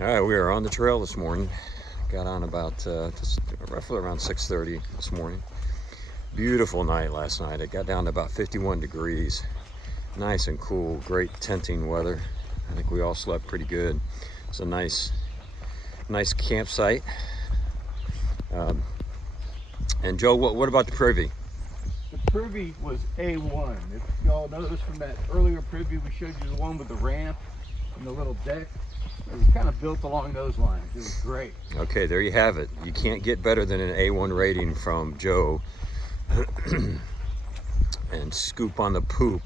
All right, we are on the trail this morning. Got on about just roughly around 6:30 this morning. Beautiful night last night. It got down to about 51 degrees. Nice and cool, great tenting weather. I think we all slept pretty good. It's a nice campsite. And Joe, what about the privy? The privy was A1. If y'all noticed from that earlier privy we showed you, the one with the ramp and the little deck, it was kind of built along those lines. It was great. Okay, there you have it. You can't get better than an A1 rating from Joe. And scoop on the poop.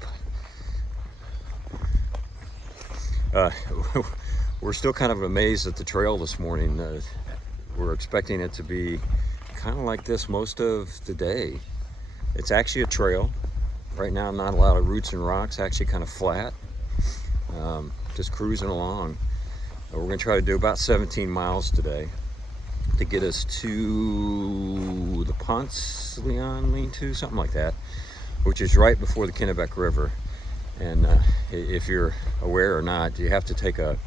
We're still kind of amazed at the trail this morning. We're expecting it to be kind of like this most of the day. It's actually a trail. Right now, not a lot of roots and rocks, actually kind of flat. Just cruising along. We're gonna try to do about 17 miles today to get us to the Ponce Leon lean-to, something like that, which is right before the Kennebec River. And if you're aware or not, you have to take a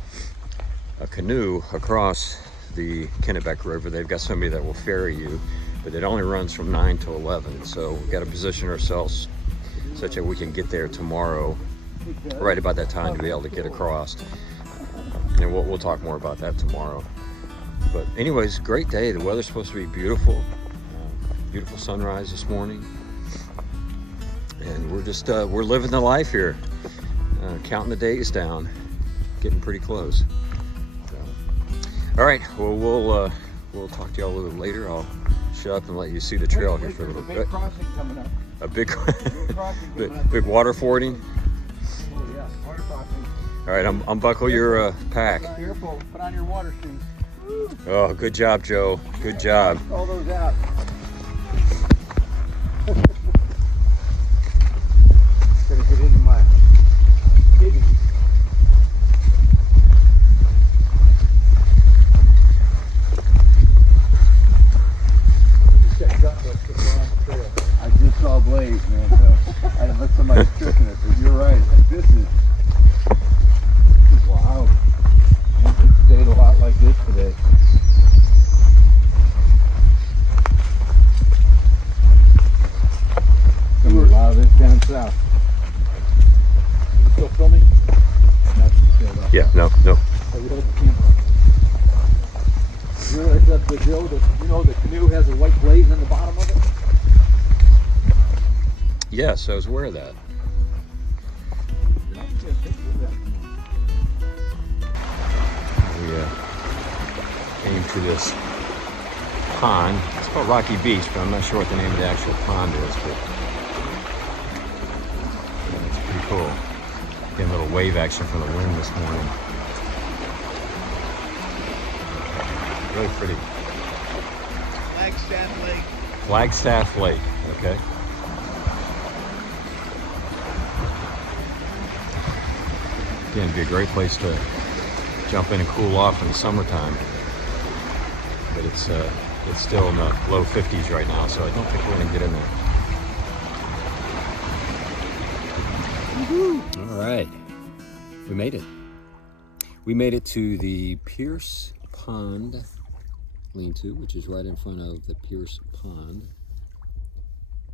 canoe across the Kennebec River. They've got somebody that will ferry you, but it only runs from 9 to 11. So we've got to position ourselves such that we can get there tomorrow, right about that time, to be able to get across. And we'll talk more about that tomorrow. But anyways, great day. The weather's supposed to be beautiful. Beautiful sunrise this morning. And we're just, we're living the life here. Counting the days down. Getting pretty close. So, all right, well, we'll talk to y'all a little later. I'll shut up and let you see the trail here for a little bit. A big crossing coming up. A big, big water fording. Oh yeah, water crossing. All right, unbuckle your pack. Careful, put on your water shoes. Oh, good job, Joe. Good job. All those out. Gonna get into my piggy. I just saw Blaze, man. So I let somebody tricking it, but you're right. This is wow. It stayed a lot like this today. Coming a lot of this down south. You still filming? Yeah, no. So we hold the camera. You realize that the Joe, the canoe has a white blaze in the bottom of it? Yes, I was aware of that. We came to this pond. It's called Rocky Beach, but I'm not sure what the name of the actual pond is, but yeah, it's pretty cool. Getting a little wave action from the wind this morning. Really pretty. Flagstaff Lake. Flagstaff Lake, okay. Again, it'd be a great place to jump in and cool off in the summertime. But it's still in the low 50s right now, so I don't think we're gonna get in there. Woohoo! All right, we made it. We made it to the Pierce Pond lean-to, which is right in front of the Pierce Pond.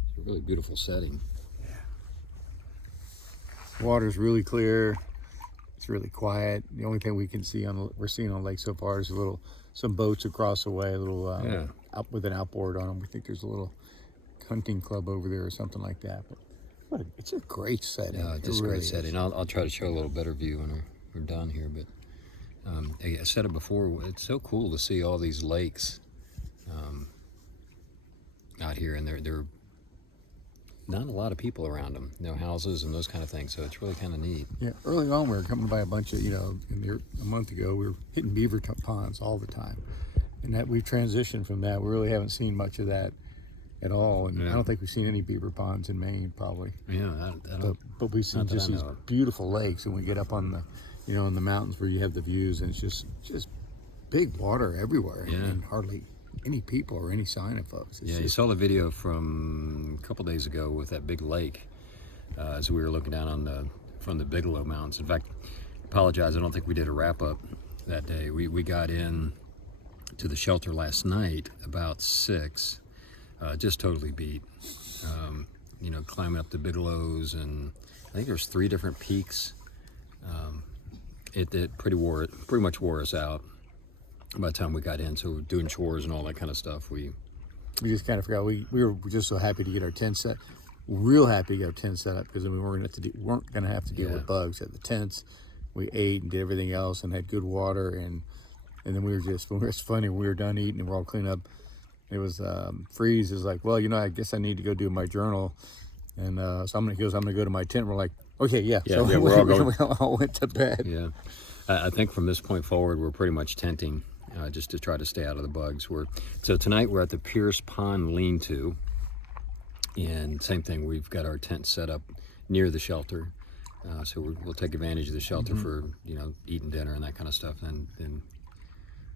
It's a really beautiful setting. Water's really clear. It's really quiet. The only thing we're seeing on the lake so far is some boats across the way, out with an outboard on them. We think there's a little hunting club over there or something like that. But it's a great setting. Yeah, just a great setting. I'll try to show a little better view when we're done here. But I said it before, it's so cool to see all these lakes out here, and they're not a lot of people around them, no houses and those kind of things, so it's really kind of neat. Yeah, early on we were coming by a bunch of, a month ago we were hitting beaver ponds all the time, and that we've transitioned from that. We really haven't seen much of that at all, and I don't think we've seen any beaver ponds in Maine probably. Yeah, but we've seen just these beautiful lakes, and we get up on the, in the mountains where you have the views, and it's just big water everywhere, and hardly any people or any sign of folks. You saw the video from a couple days ago with that big lake as we were looking down from the Bigelow Mountains. In fact, apologize, I don't think we did a wrap up that day. We got in to the shelter last night about 6, just totally beat. You know, climbing up the Bigelows, and I think there's 3 different peaks. It pretty much wore us out by the time we got in. So doing chores and all that kind of stuff, we just kind of forgot. We were just so happy to get our tent set, real happy to get our tent set up, because then we weren't going to have to deal with bugs at the tents. We ate and did everything else and had good water, and then we were just, it's funny, we were done eating and we're all cleaned up. It was Freeze is like, well, you know, I guess I need to go do my journal, and so I'm gonna go to my tent. We're like, okay, yeah. So we're all going. We all went to bed. Yeah, I think from this point forward, we're pretty much tenting, just to try to stay out of the bugs. So tonight we're at the Pierce Pond Lean-To, and same thing. We've got our tent set up near the shelter, so we'll take advantage of the shelter for, you know, eating dinner and that kind of stuff, and then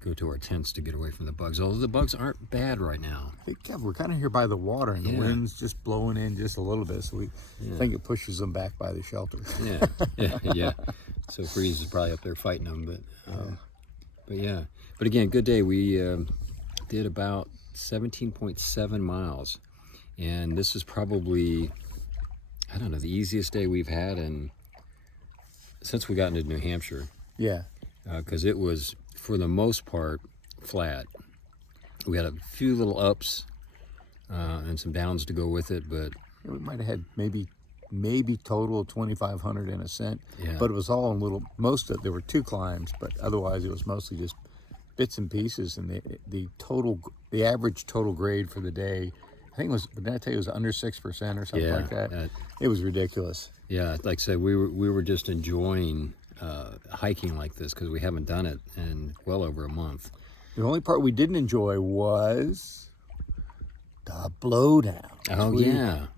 go to our tents to get away from the bugs. Although the bugs aren't bad right now. We're kind of here by the water, and the wind's just blowing in just a little bit, so we think it pushes them back by the shelter. Yeah. So Freeze is probably up there fighting them, but yeah. But again, good day. We did about 17.7 miles, and this is probably, I don't know, the easiest day we've had since we got into New Hampshire. Yeah. Because it was, for the most part, flat. We had a few little ups and some downs to go with it, but we might have had maybe total of 2,500 in ascent. Yeah. But it was all in little. There were 2 climbs, but otherwise it was mostly just bits and pieces. And the average total grade for the day, I think did I tell you it was under 6% or something like that? It was ridiculous. Yeah, like I said, we were just enjoying hiking like this, because we haven't done it in well over a month. The only part we didn't enjoy was the blowdown. Oh,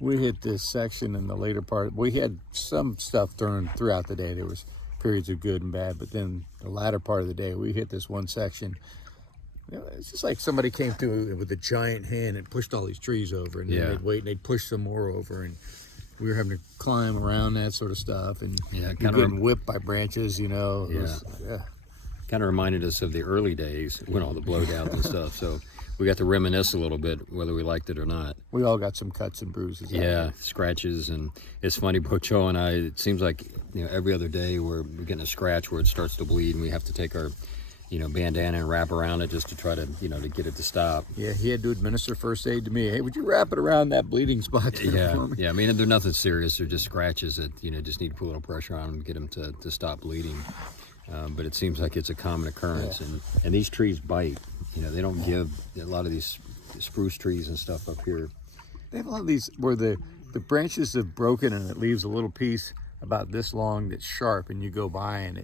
we hit this section in the later part. We had some stuff throughout the day. There was periods of good and bad, but then the latter part of the day, we hit this one section. You know, it's just like somebody came through with a giant hand and pushed all these trees over, and then they'd wait and they'd push some more over, and we were having to climb around that sort of stuff, and you couldn't whip by branches, you know. Kind of reminded us of the early days when all the blowdowns and stuff. So we got to reminisce a little bit, whether we liked it or not. We all got some cuts and bruises. Yeah, scratches, and it's funny, Bocho and I, it seems like, you know, every other day we're getting a scratch where it starts to bleed, and we have to take our, you know, bandana and wrap around it just to try to, you know, to get it to stop. Yeah, he had to administer first aid to me. Hey, would you wrap it around that bleeding spot there for me? Yeah, I mean, they're nothing serious. They're just scratches that, you know, just need to put a little pressure on them, get them to stop bleeding. But it seems like it's a common occurrence, and these trees bite. You know, they don't give. A lot of these spruce trees and stuff up here, they have a lot of these where the branches have broken and it leaves a little piece about this long that's sharp, and you go by and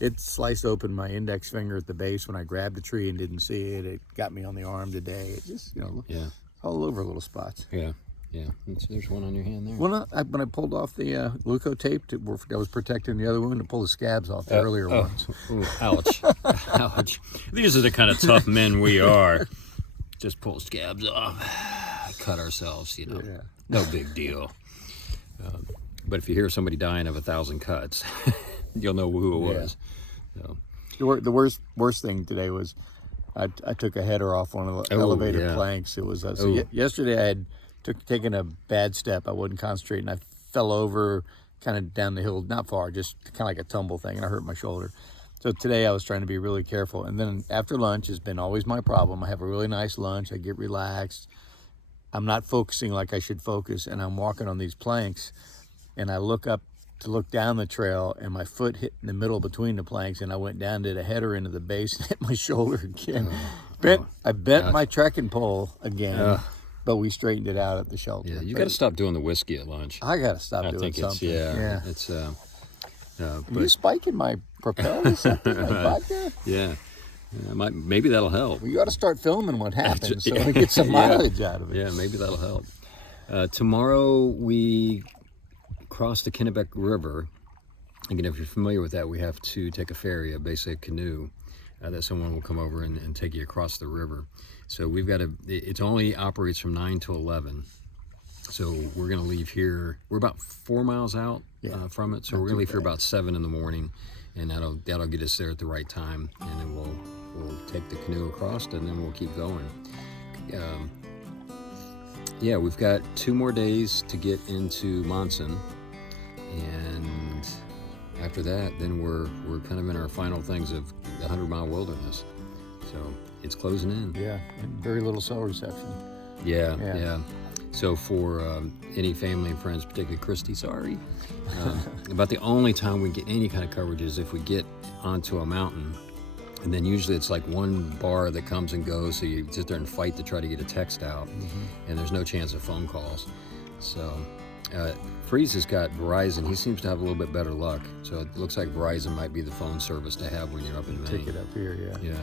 it sliced open my index finger at the base when I grabbed the tree and didn't see it. It got me on the arm today. It just, you know, all over little spots. Yeah, there's one on your hand there. Well, when I pulled off the Luco tape, I was protecting the other wound to pull the scabs off the earlier ones. Ooh, ouch. Ouch. These are the kind of tough men we are. Just pull scabs off, cut ourselves, you know. No big deal. But if you hear somebody dying of 1,000 cuts, you'll know who it was. So. The worst thing today was I took a header off one of the elevator planks. It was yesterday I had taken a bad step. I wasn't concentrating. I fell over kind of down the hill, not far, just kind of like a tumble thing, and I hurt my shoulder. So today I was trying to be really careful. And then after lunch has been always my problem. I have a really nice lunch. I get relaxed. I'm not focusing like I should focus, and I'm walking on these planks, and I look up to look down the trail, and my foot hit in the middle between the planks, and I went down, did a header into the base, and hit my shoulder again. I bent my trekking pole again. But we straightened it out at the shelter. Yeah, you got to stop doing the whiskey at lunch. I got to stop doing something. It's Are you spiking my propel or something? Like vodka? Yeah, maybe that'll help. Well, you got to start filming what happens so we get some mileage out of it. Yeah, maybe that'll help. Tomorrow we cross the Kennebec River. Again, if you're familiar with that, we have to take a ferry, basically a canoe, that someone will come over and take you across the river. So we've got it only operates from 9 to 11. So we're going to leave here. We're about 4 miles out from it. So we're going to leave here about 7 in the morning. and that'll get us there at the right time, and then we'll take the canoe across, and then we'll keep going. Yeah, we've got 2 more days to get into Monson, and after that, then we're kind of in our final things of the 100-mile wilderness. So it's closing in. Yeah, and very little cell reception. Yeah. So for any family and friends, particularly Christy, sorry, about the only time we get any kind of coverage is if we get onto a mountain. And then usually it's like one bar that comes and goes, so you sit there and fight to try to get a text out, and there's no chance of phone calls. So Freeze has got Verizon. He seems to have a little bit better luck. So it looks like Verizon might be the phone service to have when you're up in Maine. Take it up here, yeah.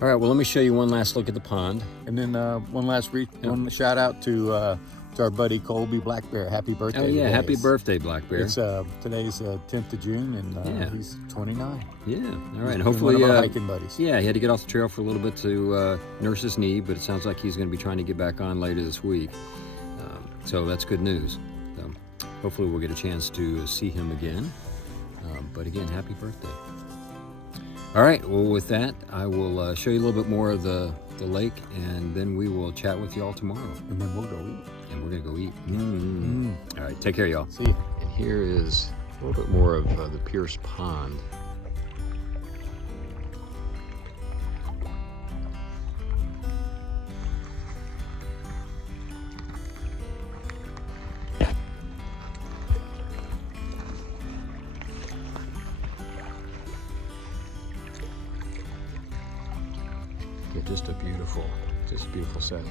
All right, well, let me show you one last look at the pond. And then one shout out to our buddy Colby Black Bear. Happy birthday! Oh yeah, today. happy birthday, Black Bear. It's today's 10th of June, and he's 29. Yeah, all right. And He's hopefully, one of our hiking buddies. Yeah, he had to get off the trail for a little bit to nurse his knee, but it sounds like he's going to be trying to get back on later this week. So that's good news. So hopefully, we'll get a chance to see him again. But again, happy birthday. All right. Well, with that, I will show you a little bit more of the lake, and then we will chat with you all tomorrow. And then we'll go eat. And we're going to go eat. All right. Take care, y'all. See you. And here is a little bit more of the Pierce Pond. Yeah, just a beautiful setting.